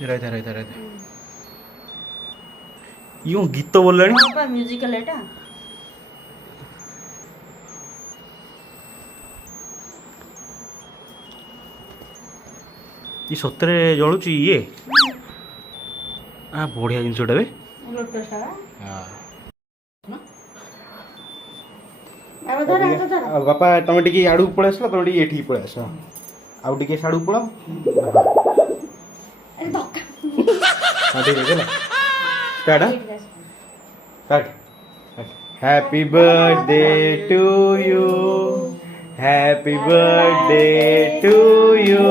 रहता रहता रहता यूं गीत तो बोल रही म्यूजिकल एटा ये सतरे जलुची ये बढ़िया जिनसटा बे बापा तुम टे आड़ पलि आस तुम ये पलि आस आउ टे साड़ू पड़ा हाँ ठीक है start start happy birthday to you happy birthday to you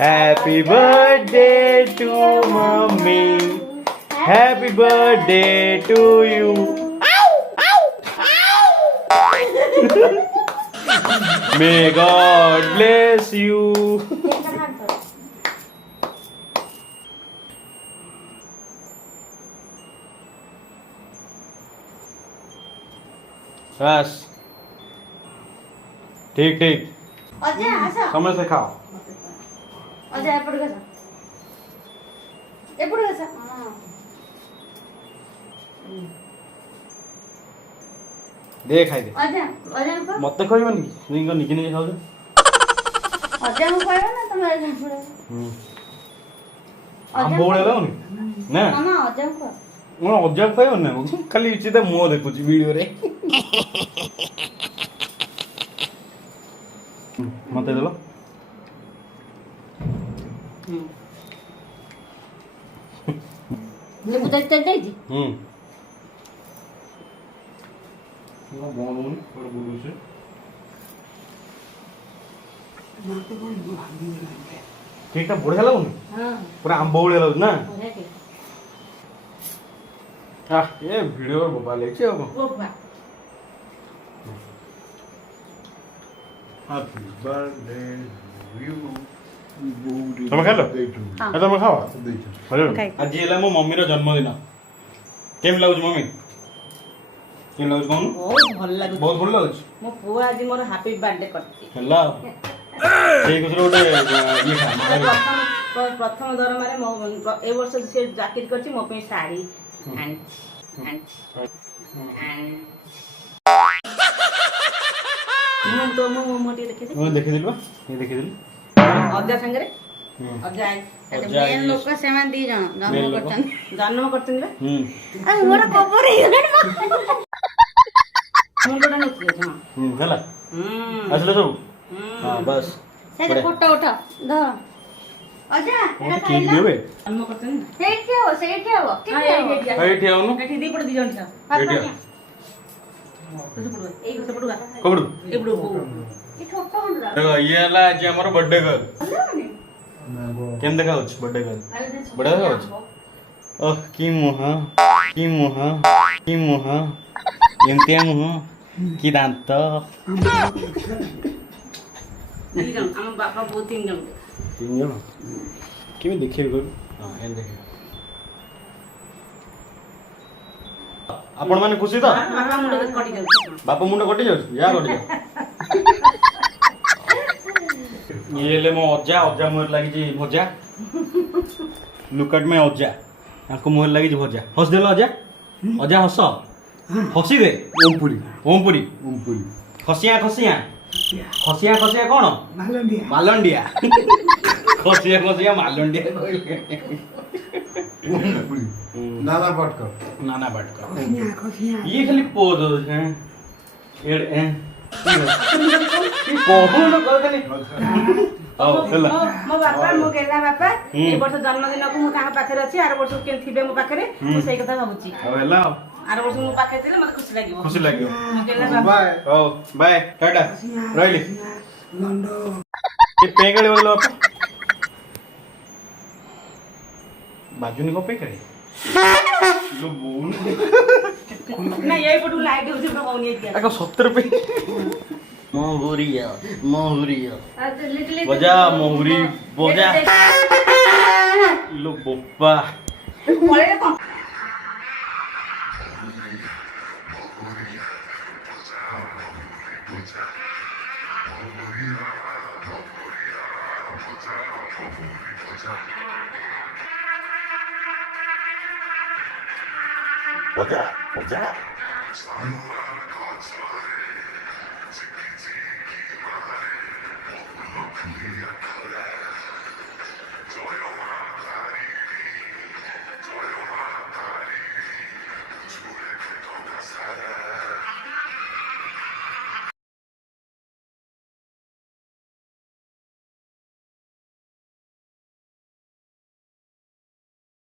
happy birthday to mummy happy birthday to you May God bless you. बस ठीक ठीक समय से खाओ दे खाई दे मत कहबनी निजे निजे खाऊ आम बोले ना मैं अजाब खाई ना खाली सीधा मुँह देखुची वीडियो रे मत देल केकटा बढ़िया लगुनि पूरा आंब भाया लगुच ना ये वीडियो बोबा लेछे अब हैप्पी बर्थडे यू तुम खा लो तुम खाओ आज ये मो मम्मी रो जन्मदिन केम लागुच मम्मी केम लागुच कोन बहुत भल लागुच मो पुआ आज मोर हैप्पी बर्थडे करती हला सेई कुसरो ओटे ये खा प्रथम दरमारे मो ए वर्ष से जाकिर करछि मो पे साड़ी एंड तो मो मोटी देखे दिलबा ये देखे दिल अजा संगरे अजा मेन लोक सेमान दी जण जन्म करछन रे अरे मोर कबर हे गन मुंडा नथले हला असले सब हां बस से फोटो उठा द अजा एटा केक देबे जन्म करछन सेठी हो केठी आओ नु केठी दी पड़ दी जण छ कबड़ू ये हला आज हमर बर्थडे गर्ल केम देखा होछ बर्थडे गर्ल बड़ा देखा होछ ओह की मुहा एंतिया मुहा की दांत हम बापा बहुत तीन जन केम देखे गो हां एन देखे आपण माने खुशी तो बापा मुंड कटि जाउ या कटि जाउ ये ले मो अज्जा मोर लागि जी भजा लुक एट माय अज्जा आपको मोर लागि जी भजा हंस देलो अज्जा हंस हंसी दे ओम पुरी खसिया कोन मालंडिया खसिया मालंडिया कहले नाना पटकर ये खाली पोद हैं एड ए कोहुन को खाली मो बापा मो गेला बापा ए वर्ष जन्मदिन को मु ताहा पाखरे अछि आर वर्ष केन थिबे मो पाखरे मु सेई कथा भाबुची हेला आर वर्ष मो पाखरे थिले मते खुशी लागिवो मो गेला बाय बाय टाटा रहिली लंडो ये पेगळे बोलो बाजुनी को पेगळे लो बोन ना यही पटू लाइट होसी तो पाउनी दिया आको 70 रुपए मोहुरिया बजा मोहुरी बजा लो बोपा